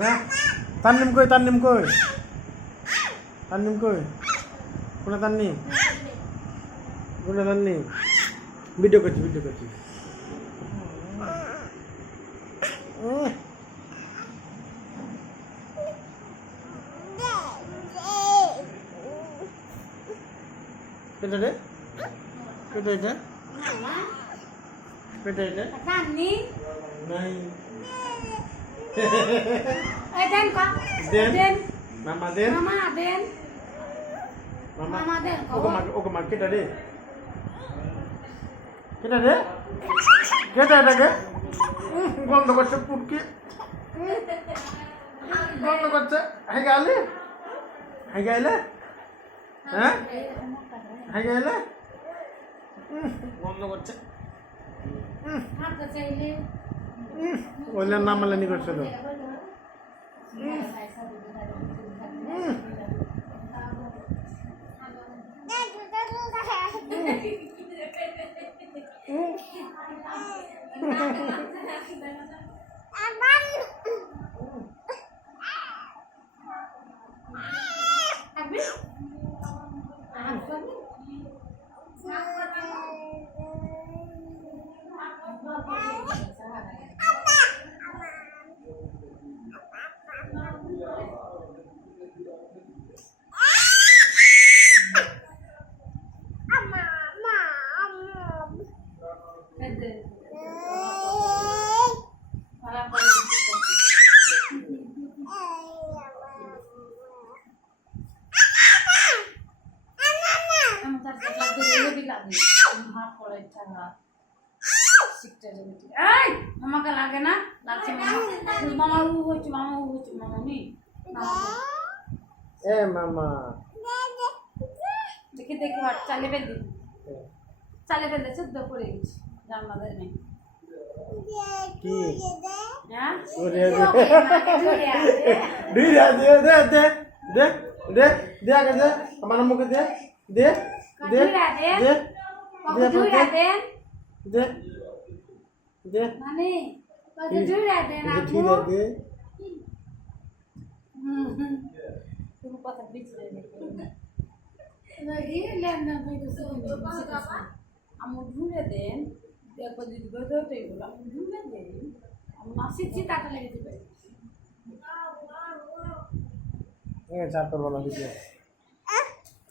না তান্নিম কই তান্নিম কই তান্নিম কই কোনে তান্নিম কোনে তান্নিম ভিডিও করছি কেটে রে কেটে এটা কেটে এটা Nani? নাই Den kok? Den. Den. Mama Den Mama Den. Mama Den kok? ওকে মা কেটে রে কেটে রে কেটে এটাকে বন্ধ করছে পুটকি বন্ধ করছে হাই গালে হ্যাঁ হাই গালে বন্ধ করছে Apa sih? ওইলার নাম মালানি করছিল Mama lagi na, lagi mama nih. মামা দেখি চালে ফেলদি চোদ্দ পড়ে গেছি জানলাদের নেই কি হ্যাঁ দে আগে দে আমার মুখে দে দে দে দে দে দে মানে দে তুমি কথা বিচলে আমার ঘুরে দেন দেখো যদি বেরোতে বলো আমি ঘুরে দেন আমার মাসির কাটা লেগে যাবে চার তোর বলা দিতে